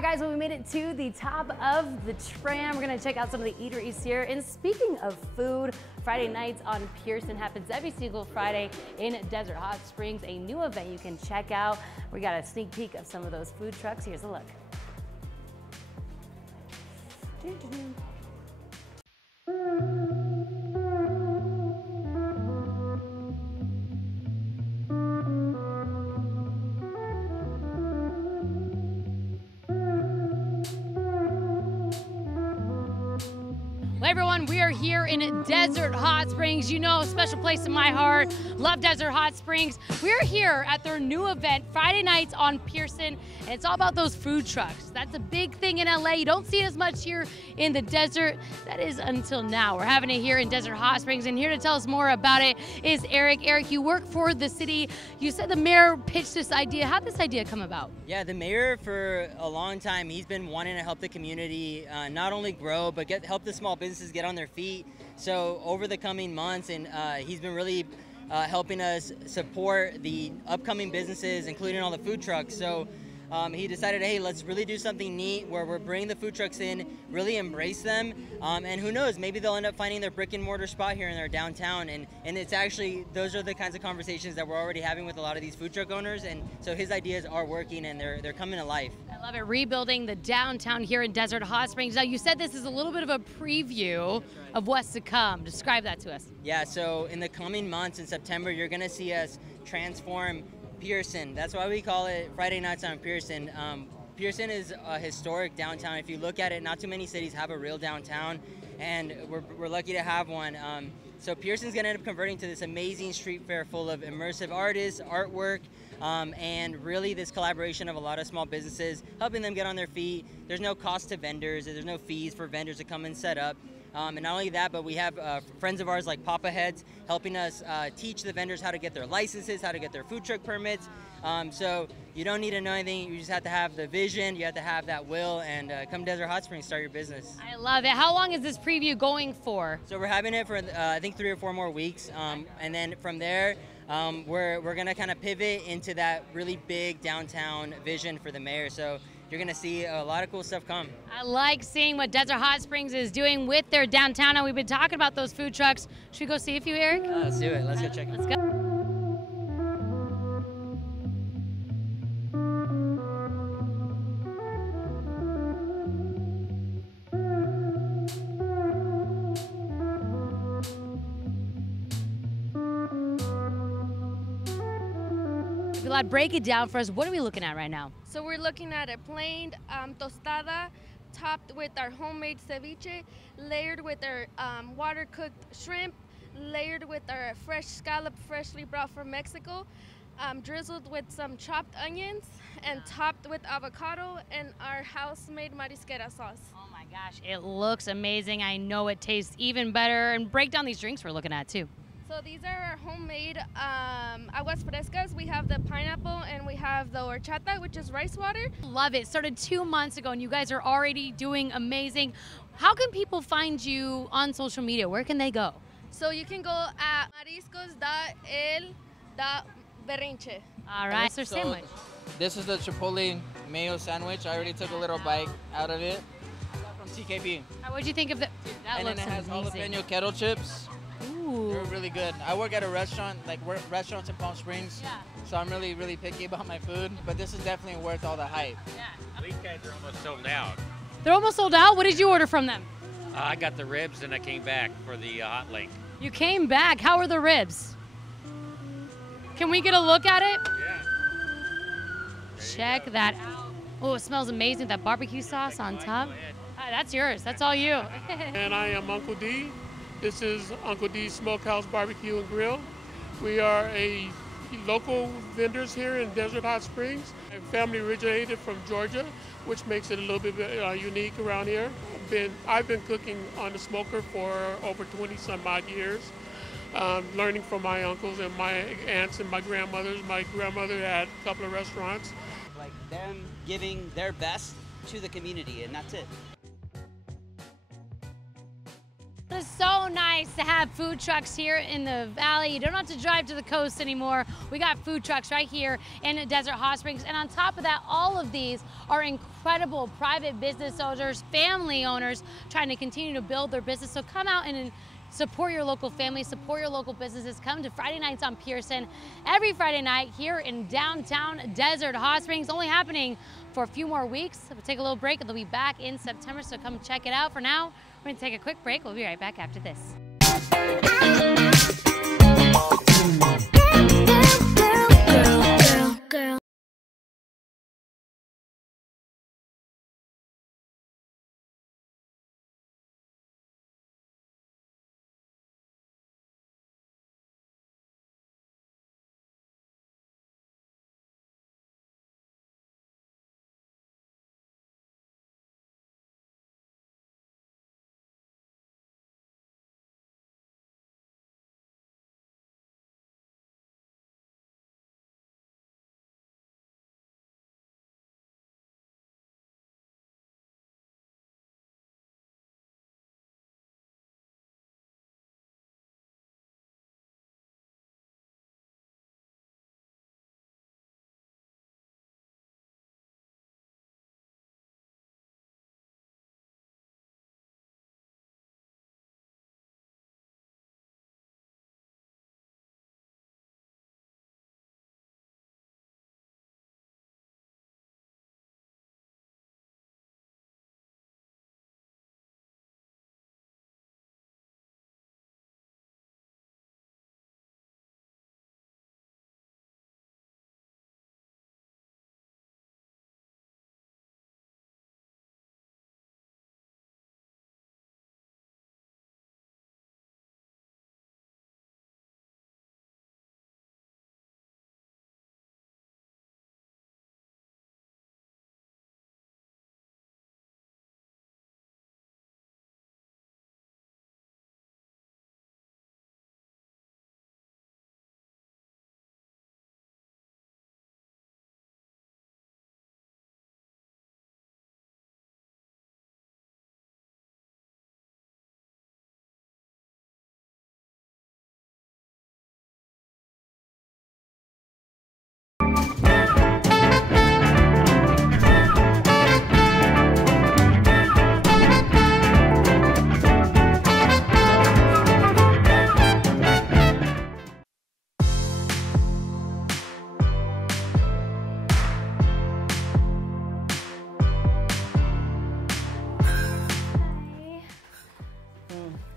right, guys, well, we made it to the top of the tram. We're gonna check out some of the eateries here. And speaking of food, Friday nights on Pearson happens every single Friday in Desert Hot Springs, a new event you can check out. We got a sneak peek of some of those food trucks. Here's a look. Well, everyone, we are here in Desert Hot Springs. You know, a special place in my heart. Love Desert Hot Springs. We're here at their new event, Friday nights on Pearson, and it's all about those food trucks. That's a big thing in LA. You don't see it as much here in the desert. That is until now. We're having it here in Desert Hot Springs, and here to tell us more about it is Eric. Eric, you work for the city. You said the mayor pitched this idea. How did this idea come about? Yeah, the mayor for a long time, he's been wanting to help the community not only grow, but help the small businesses get on their feet. So over the coming months, and he's been really helping us support the upcoming businesses, including all the food trucks. So he decided, hey, let's really do something neat where we're bringing the food trucks in, really embrace them, and who knows, maybe they'll end up finding their brick and mortar spot here in their downtown. And it's actually, those are the kinds of conversations that we're already having with a lot of these food truck owners, and so his ideas are working and they're coming to life. I love it, rebuilding the downtown here in Desert Hot Springs. Now, you said this is a little bit of a preview of what's to come. Describe that to us. Yeah, so in the coming months in September, you're gonna see us transform Pearson. That's why we call it Friday Nights on Pearson. Pearson is a historic downtown. If you look at it, not too many cities have a real downtown, and we're lucky to have one. So Pearson's gonna end up converting to this amazing street fair full of immersive artists, artwork, and really this collaboration of a lot of small businesses, helping them get on their feet. There's no cost to vendors, there's no fees for vendors to come and set up. And not only that, but we have friends of ours like Papa Heads helping us teach the vendors how to get their licenses, how to get their food truck permits. So you don't need to know anything, you just have to have the vision, you have to have that will, and come Desert Hot Springs, start your business. I love it. How long is this preview going for? So we're having it for I think 3 or 4 more weeks, and then from there, we're gonna kind of pivot into that really big downtown vision for the mayor. So you're gonna see a lot of cool stuff come. I like seeing what Desert Hot Springs is doing with their downtown, and we've been talking about those food trucks. Should we go see a few, Eric? Let's do it. Let's go check it out. Let's go. Break it down for us. What are we looking at right now? So we're looking at a plain tostada topped with our homemade ceviche, layered with our water-cooked shrimp, layered with our fresh scallop freshly brought from Mexico, drizzled with some chopped onions, and topped with avocado and our house-made marisquera sauce. Oh my gosh, it looks amazing. I know it tastes even better. And break down these drinks we're looking at too. So these are our homemade aguas frescas. We have the pineapple and we have the horchata, which is rice water. Love it. Started 2 months ago and you guys are already doing amazing. How can people find you on social media? Where can they go? So you can go at mariscos.el.berrinche. All right. What's their sandwich? This is the Chipotle mayo sandwich. I already took a little bite out of it. I got from TKP. What'd you think of it? That and looks then it has amazing. jalapeno kettle chips. Ooh. They're really good. I work at a restaurant, restaurants in Palm Springs, so I'm really, really picky about my food, but this is definitely worth all the hype. Yeah. These guys are almost sold out. They're almost sold out? What did you order from them? I got the ribs and I came back for the hot link. You came back. How are the ribs? Can we get a look at it? Yeah. Check that out. Oh, it smells amazing. That barbecue sauce on top. That's yours. That's all you. And I am Uncle D. This is Uncle D's Smokehouse Barbecue and Grill. We are a local vendors here in Desert Hot Springs. I'm family originated from Georgia, which makes it a little bit unique around here. I've been cooking on the smoker for over 20-some odd years, learning from my uncles and my aunts and my grandmothers. My grandmother had a couple of restaurants. Like them giving their best to the community, and that's it. It's so nice to have food trucks here in the valley. You don't have to drive to the coast anymore. We got food trucks right here in Desert Hot Springs. And on top of that, all of these are incredible private business owners, family owners trying to continue to build their business. So come out and support your local family, support your local businesses. Come to Friday Nights on Pearson every Friday night here in downtown Desert Hot Springs, only happening for a few more weeks. We'll take a little break and they'll be back in September, so come check it out. For now, we're gonna take a quick break. We'll be right back after this. Girl.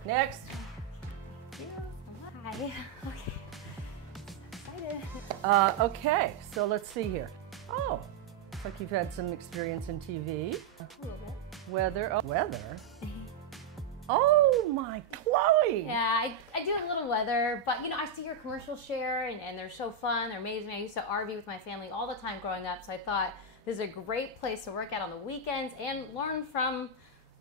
Next. Hi. Okay. Excited. Okay, so let's see here. Oh, looks like you've had some experience in TV. A little bit. Weather. Oh, weather? Oh my, Chloe! Yeah, I do a little weather, but you know, I see your commercials share and they're so fun, they're amazing. I used to RV with my family all the time growing up, so I thought this is a great place to work out on the weekends and learn from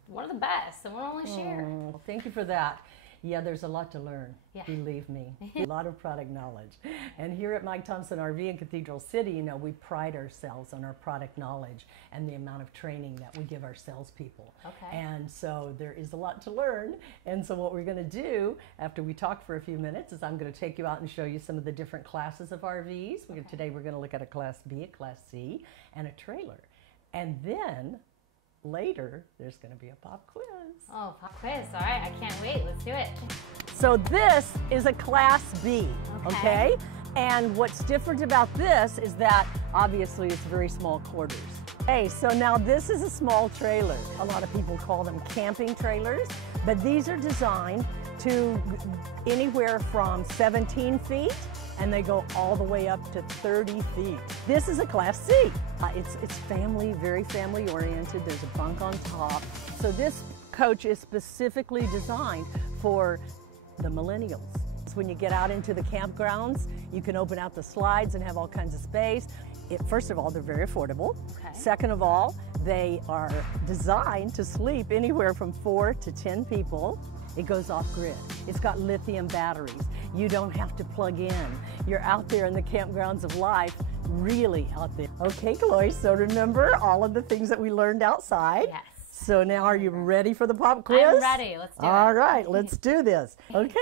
one of the best, and we'll only share. Well, thank you for that. Yeah, there's a lot to learn, Yeah. believe me. A lot of product knowledge. And here at Mike Thompson RV in Cathedral City, you know, we pride ourselves on our product knowledge and the amount of training that we give our salespeople. Okay. And so there is a lot to learn. And so what we're going to do after we talk for a few minutes is I'm going to take you out and show you some of the different classes of RVs. Today we're going to look at a Class B, a Class C, and a trailer. And then later, there's going to be a pop quiz. Oh, pop quiz. All right, I can't wait. Let's do it. So this is a Class B, okay? And what's different about this is that obviously it's very small quarters. Okay, so now this is a small trailer. A lot of people call them camping trailers, but these are designed to anywhere from 17 feet and they go all the way up to 30 feet. This is a Class C. It's family, very family oriented. There's a bunk on top. So this coach is specifically designed for the millennials. So when you get out into the campgrounds, you can open out the slides and have all kinds of space. First of all, they're very affordable. Okay. Second of all, they are designed to sleep anywhere from 4 to 10 people. It goes off grid. It's got lithium batteries. You don't have to plug in. You're out there in the campgrounds of life, really out there. Okay, Chloe, so remember all of the things that we learned outside? Yes. So now are you ready for the pop quiz? I'm ready. Let's do it. All right, let's do this. Okay.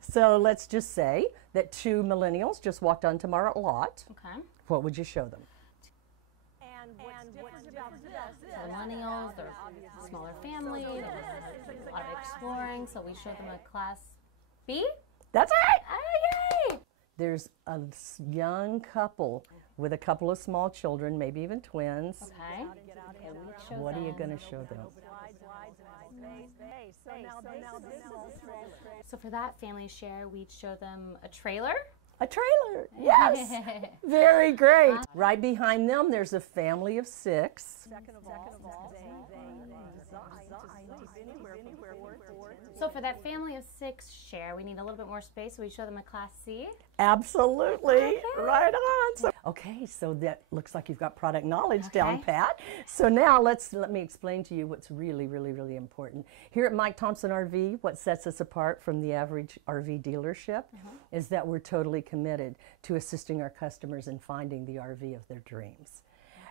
So let's just say that two millennials just walked onto our lot. Okay. What would you show them? Millennials, they're a smaller family, there's a lot of exploring, so we show them a class B. That's right. Oh, yay! There's a young couple with a couple of small children, maybe even twins. Okay. What are you going to show them? So for that family share, we'd show them a trailer. A trailer, yes. Very great. Right behind them, there's a family of 6. So for that family of 6 share, we need a little bit more space, so we show them a class C. Absolutely, Okay. right on. So, okay, so that looks like you've got product knowledge down pat. So now let me explain to you what's really, really, really important. Here at Mike Thompson RV, what sets us apart from the average RV dealership is that we're totally committed to assisting our customers in finding the RV of their dreams.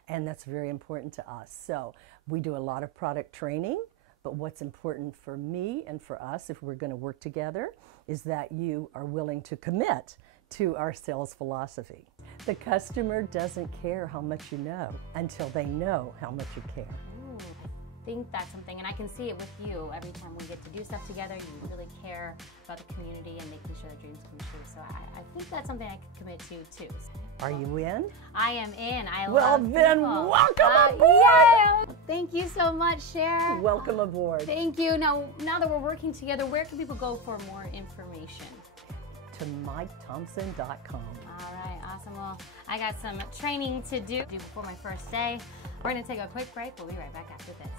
And that's very important to us. So we do a lot of product training, but what's important for me and for us, if we're going to work together, is that you are willing to commit to our sales philosophy. The customer doesn't care how much you know until they know how much you care. Ooh, I think that's something, and I can see it with you. Every time we get to do stuff together, you really care about the community and making sure the dreams come true. So I think that's something I could commit to too. Are you in? I am in. I Well, love then people. welcome aboard! Yeah. Thank you so much, Cher. Welcome aboard. Thank you. Now that we're working together, where can people go for more information? To MikeThompson.com. All right, awesome. Well, I got some training to do before my first day. We're going to take a quick break. We'll be right back after this.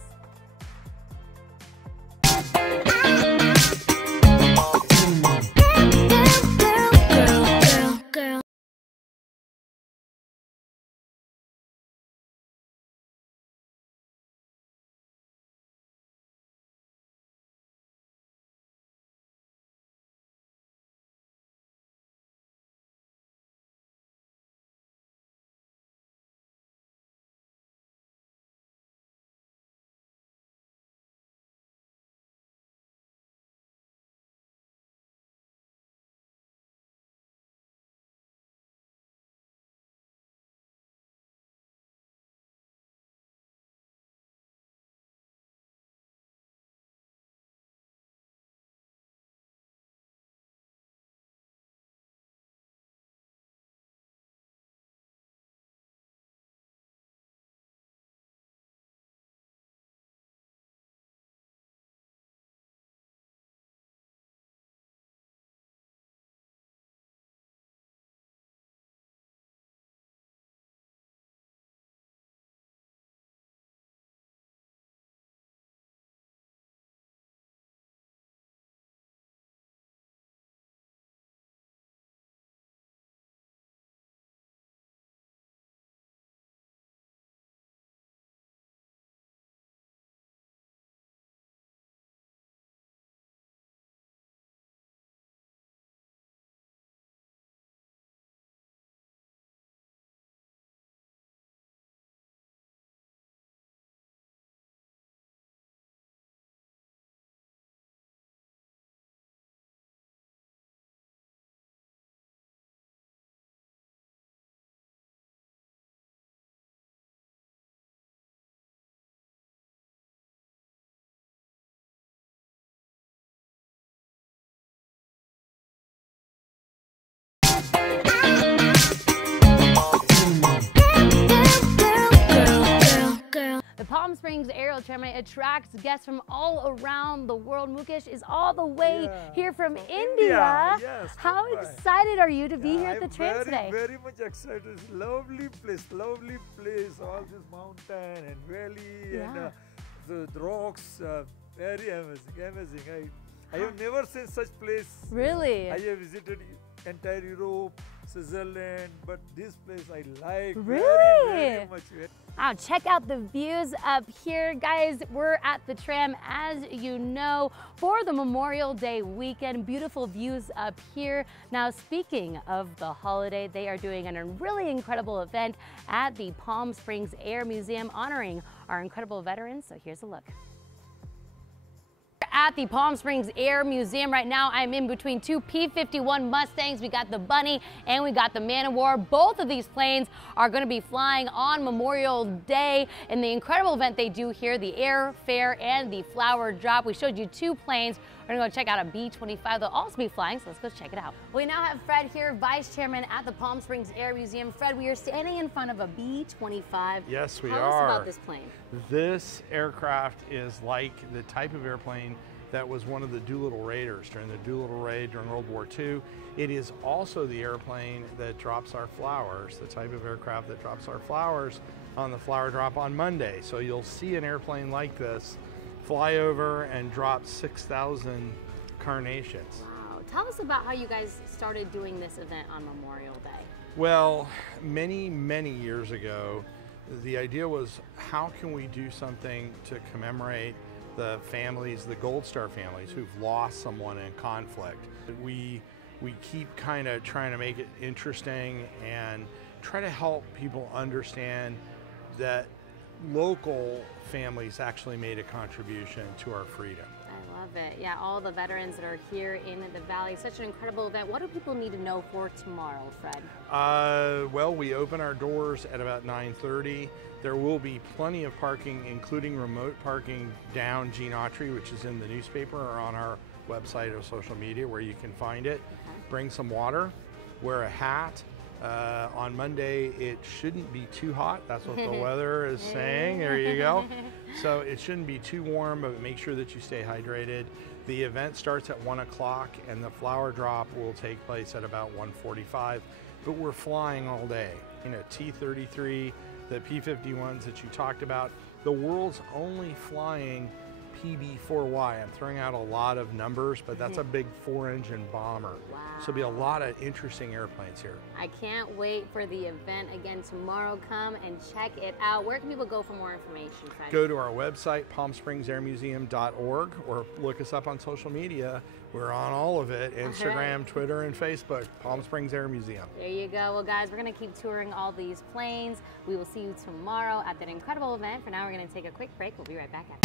The Palm Springs Aerial Tramway attracts guests from all around the world. Mukesh is all the way here from India. Yes, How excited are you to be here at the tram today? Very much excited. It's lovely place, lovely place. All this mountain and valley and the rocks, very amazing, amazing. I have never seen such place. Really? I have visited entire Europe, Switzerland, but this place I like Really? very much. Wow, check out the views up here. Guys, we're at the tram, as you know, for the Memorial Day weekend. Beautiful views up here. Now, speaking of the holiday, they are doing a really incredible event at the Palm Springs Air Museum honoring our incredible veterans. So here's a look. At the Palm Springs Air Museum right now, I'm in between two P-51 Mustangs. We got the Bunny and we got the Man of War. Both of these planes are going to be flying on Memorial Day in the incredible event they do here, the Air Fair and the Flower Drop. We showed you two planes. We're going to go check out a B-25. They'll also be flying, so let's go check it out. We now have Fred here, Vice Chairman at the Palm Springs Air Museum. Fred, we are standing in front of a B-25. Yes, we Tell are. us about this plane. This aircraft is like the type of airplane that was one of the Doolittle Raiders during the Doolittle Raid during World War II. It is also the airplane that drops our flowers, the type of aircraft that drops our flowers on the flower drop on Monday. So you'll see an airplane like this fly over and drop 6,000 carnations. Wow. Tell us about how you guys started doing this event on Memorial Day. Well, many, many years ago, the idea was, how can we do something to commemorate the families, the Gold Star families who've lost someone in conflict? We keep kind of trying to make it interesting and try to help people understand that local families actually made a contribution to our freedom. I love it. Yeah, all the veterans that are here in the Valley. Such an incredible event. What do people need to know for tomorrow, Fred? Well, we open our doors at about 9:30. There will be plenty of parking, including remote parking down Gene Autry, which is in the newspaper or on our website or social media where you can find it. Okay. Bring some water, wear a hat. On Monday, it shouldn't be too hot. That's what the weather is saying. There you go. So it shouldn't be too warm, but make sure that you stay hydrated. The event starts at 1 o'clock and the flower drop will take place at about 1:45. But we're flying all day. You know, T-33, the P-51s that you talked about, the world's only flying PB-4Y. I'm throwing out a lot of numbers, but that's a big 4-engine bomber. Wow. So there'll be a lot of interesting airplanes here. I can't wait for the event again tomorrow. Come and check it out. Where can people go for more information, Fred? Go to our website, palmspringsairmuseum.org, or look us up on social media. We're on all of it, Instagram, Twitter, and Facebook, Palm Springs Air Museum. There you go. Well, guys, we're going to keep touring all these planes. We will see you tomorrow at that incredible event. For now, we're going to take a quick break. We'll be right back after.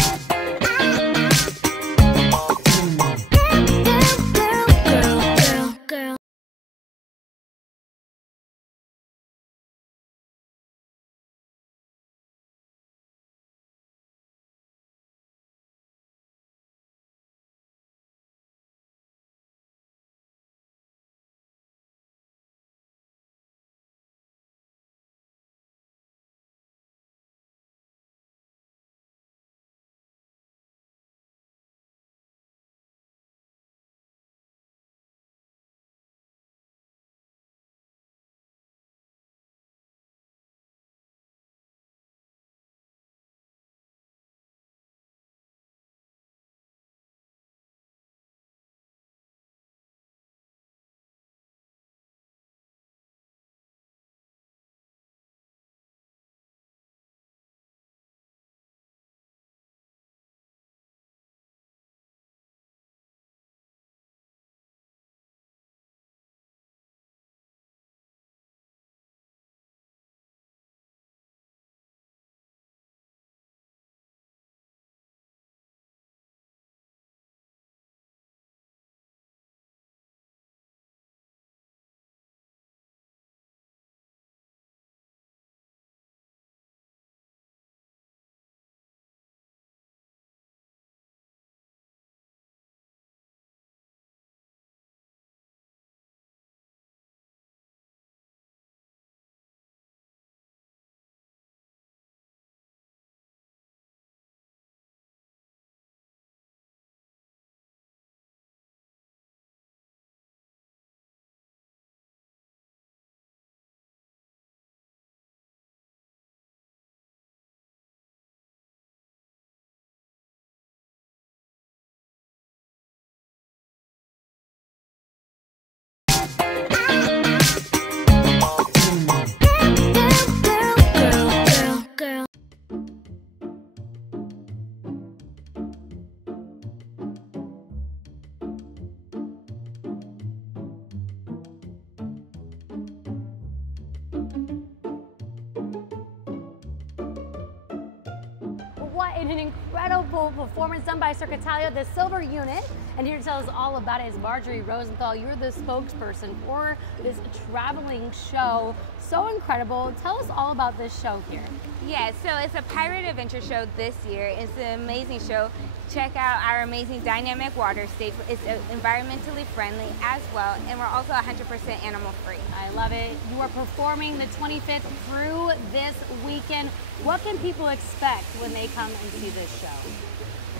in an incredible performance done by Cirque Italia, the Silver Unit. And here to tell us all about it is Marjorie Rosenthal. You're the spokesperson for this traveling show. So incredible. Tell us all about this show here. Yeah, so it's a pirate adventure show this year. It's an amazing show. Check out our amazing dynamic water stage. It's environmentally friendly as well, and we're also 100% animal free. I love it. You are performing the 25th through this weekend. What can people expect when they come and see this show?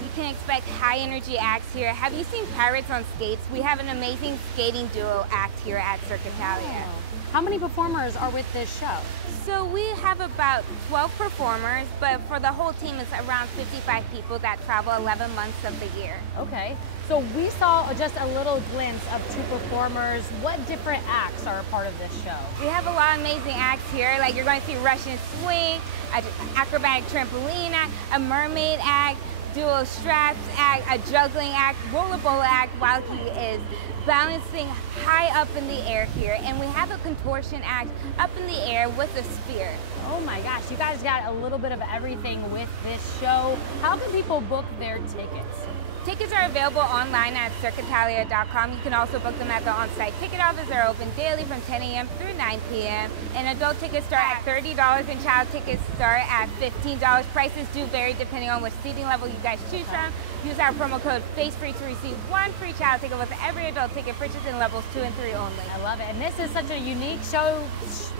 You can expect high energy acts here. Have you seen pirates on skates? We have an amazing skating duo act here at Cirque Italia. Oh. How many performers are with this show? So we have about 12 performers, but for the whole team it's around 55 people that travel 11 months of the year. Okay, so we saw just a little glimpse of 2 performers. What different acts are a part of this show? We have a lot of amazing acts here, like you're going to see Russian swing, an acrobatic trampoline act, a mermaid act, dual straps act, a juggling act, rollerball act while he is balancing high up in the air here, and we have a contortion act up in the air with a spear. Oh my gosh, you guys got a little bit of everything with this show. How can people book their tickets? Tickets are available online at cirqueitalia.com. You can also book them at the on-site ticket office. They're open daily from 10 a.m. through 9 p.m. And adult tickets start at $30 and child tickets start at $15. Prices do vary depending on which seating level you guys choose from. Use our promo code FACEFREE to receive 1 free child ticket with every adult ticket purchased in levels 2 and 3 only. I love it. And this is such a unique show.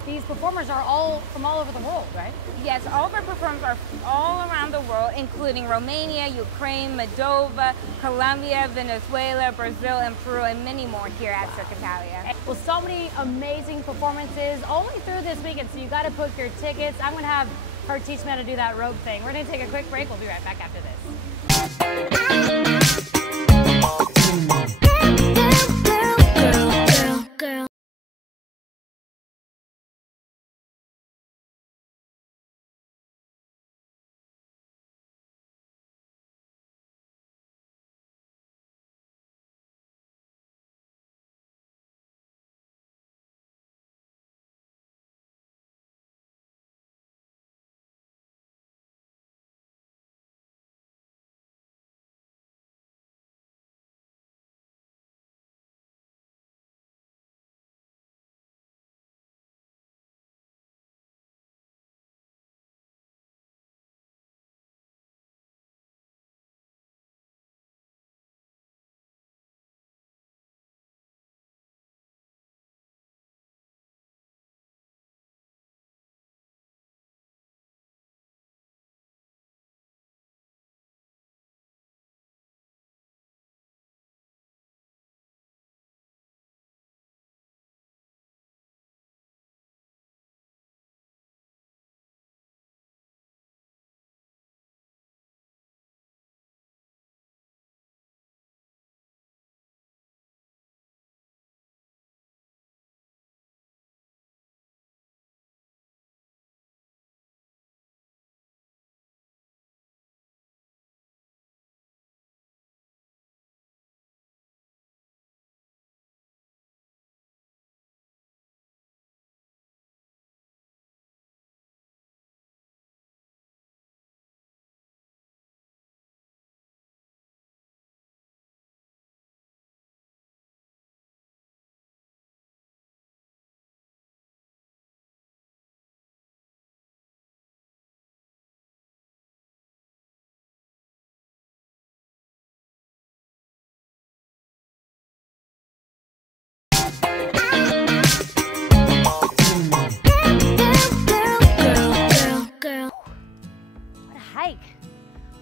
These performers are all from all over the world, right? Yes, all of our performers are all around the world, including Romania, Ukraine, Moldova, Colombia, Venezuela, Brazil, and Peru, and many more here at Cirque Italia. Well, so many amazing performances only through this weekend, so you got to book your tickets. I'm going to have her teach me how to do that rope thing. We're going to take a quick break. We'll be right back after this.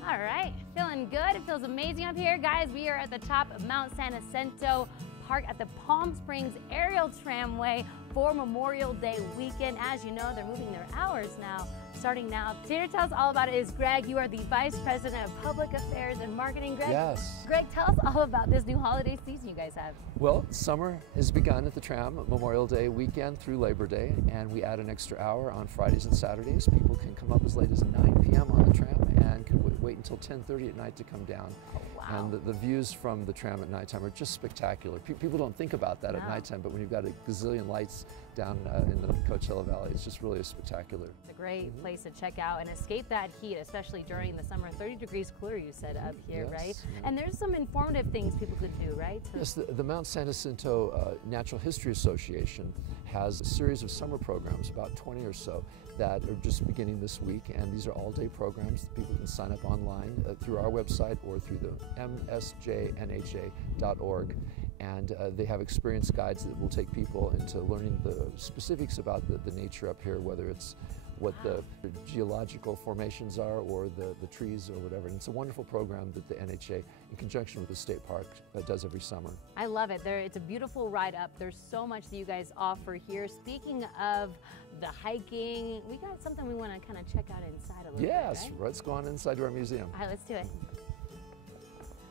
All right, feeling good. It feels amazing up here. Guys, we are at the top of Mount San Jacinto Park at the Palm Springs Aerial Tramway for Memorial Day weekend. As you know, they're moving their hours now, starting now. Here to tell us all about it is Greg. You are the Vice President of Public Affairs and Marketing. Greg, yes. Greg, tell us all about this new holiday season you guys have. Well, summer has begun at the tram, Memorial Day weekend through Labor Day, and we add an extra hour on Fridays and Saturdays. People can come up as late as 9 p.m. on the tram and can wait until 10:30 at night to come down. Oh, wow. And the views from the tram at nighttime are just spectacular. People don't think about that at nighttime, but when you've got a gazillion lights down in the Coachella Valley, it's just really spectacular. It's a great place to check out and escape that heat, especially during the summer. 30 degrees cooler, you said, up here, right? Yeah. And there's some informative things people could do, right? Yes, the Mount San Jacinto Natural History Association has a series of summer programs, about 20 or so, that are just beginning this week, and these are all-day programs. People can sign up online through our website or through the msjnha.org, and they have experience guides that will take people into learning the specifics about the nature up here, whether it's what the geological formations are or the trees or whatever. And it's a wonderful program that the NHA, in conjunction with the state park, does every summer. I love it. It's a beautiful ride up. There's so much that you guys offer here. Speaking of the hiking, we got something we want to kind of check out inside a little bit, right? Let's go on inside to our museum. All right, let's do it.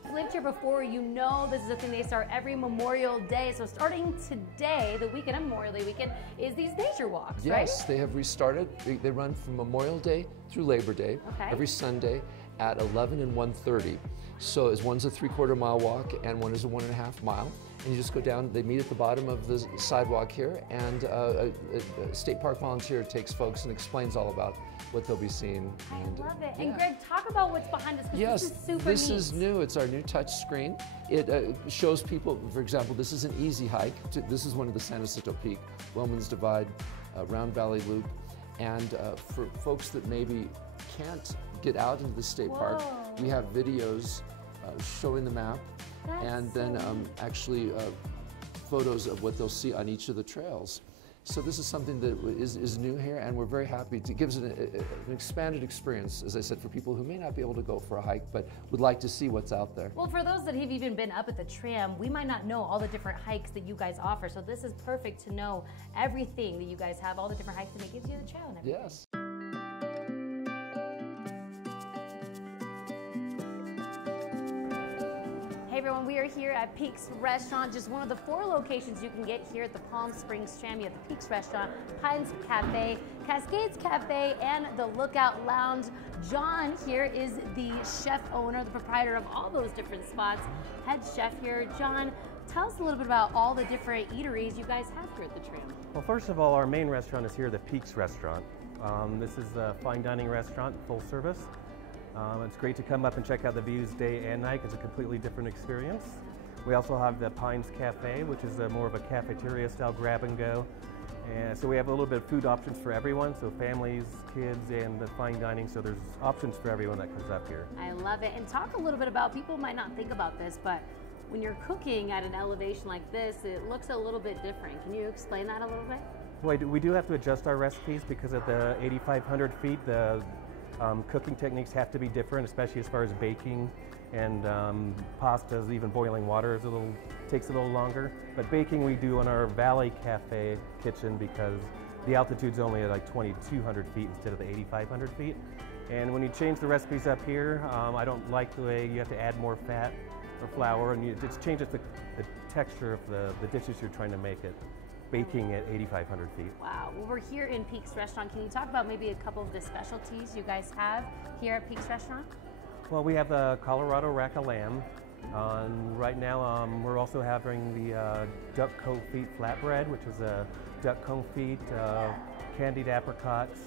If you lived here before, you know this is a thing they start every Memorial Day. So starting today, the weekend of Memorial Day weekend, is these nature walks, right? Yes, they have restarted. They run from Memorial Day through Labor Day, every Sunday at 11 and 1:30. So one's a 3/4 mile walk and one is a 1.5 mile. And you just go down, they meet at the bottom of the sidewalk here, and a state park volunteer takes folks and explains all about what they'll be seeing. I love it. And Greg, talk about what's behind us, because yes, this is super this neat. is new. It's our new touch screen. It shows people, for example, this is an easy hike. This is one of the San Jacinto Peak, Wellman's Divide, Round Valley Loop. And for folks that maybe can't get out into the state park, we have videos showing the map. And then actually photos of what they'll see on each of the trails. So this is something that is new here, and we're very happy. It gives an expanded experience, as I said, for people who may not be able to go for a hike, but would like to see what's out there. Well, for those that have even been up at the tram, we might not know all the different hikes that you guys offer. So this is perfect to know everything that you guys have, all the different hikes, and it gives you the trail and everything. Yes. Hey everyone, we are here at Peaks Restaurant, just one of the 4 locations you can get here at the Palm Springs Tram. You have the Peaks Restaurant, Pines Cafe, Cascades Cafe, and the Lookout Lounge. John here is the chef owner, the proprietor of all those different spots, head chef here. John, tell us a little bit about all the different eateries you guys have here at the Tram. Well, first of all, our main restaurant is here, the Peaks Restaurant. This is a fine dining restaurant, full service. It's great to come up and check out the views day and night. It's a completely different experience. We also have the Pines Cafe, which is more of a cafeteria style grab and go. And so we have a little bit of food options for everyone, so families, kids, and the fine dining. So there's options for everyone that comes up here. I love it. And talk a little bit about, people might not think about this, but when you're cooking at an elevation like this, it looks a little bit different. Can you explain that a little bit? Well, we do have to adjust our recipes because at the 8,500 feet, the cooking techniques have to be different, especially as far as baking and pastas. Even boiling water is takes a little longer. But baking we do on our Valley Cafe kitchen because the altitude's only at like 2,200 feet instead of the 8,500 feet. And when you change the recipes up here, I don't like the way you have to add more fat or flour, and it just changes the texture of the dishes you're trying to make it. Baking at 8,500 feet. Wow. Well, we're here in Peaks Restaurant. Can you talk about maybe a couple of the specialties you guys have here at Peaks Restaurant? Well, we have the Colorado rack of lamb. Right now, we're also having the duck cone feet flatbread, which is a duck cone feet, candied apricots,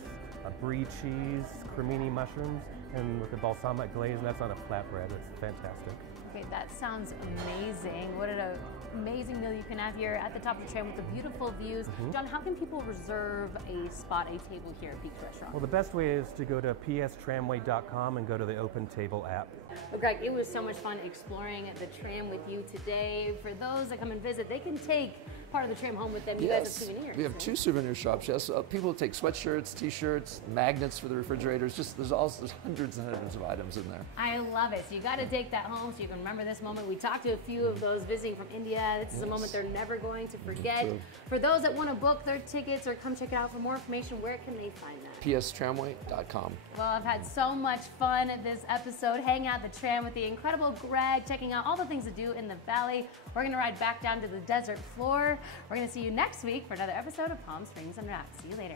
brie cheese, cremini mushrooms, and with the balsamic glaze, and that's on a flatbread. It's fantastic. Okay, that sounds amazing. What an amazing meal you can have here at the top of the tram with the beautiful views. John, how can people reserve a spot, a table here at Peaks Restaurant? Well, the best way is to go to pstramway.com and go to the Open Table app. Well, Greg, it was so much fun exploring the tram with you today. For those that come and visit, they can take part of the tram home with them. You guys have souvenirs. We have 2 souvenir shops, yes. People take sweatshirts, t-shirts, magnets for the refrigerators. There's hundreds and hundreds of items in there. I love it. So you got to take that home so you can remember this moment. We talked to a few of those visiting from India. This is a moment they're never going to forget. For those that want to book their tickets or come check it out for more information, where can they find that? pstramway.com. Well, I've had so much fun this episode, hanging out the tram with the incredible Greg, checking out all the things to do in the valley. We're going to ride back down to the desert floor. We're going to see you next week for another episode of Palm Springs Unwrapped. See you later.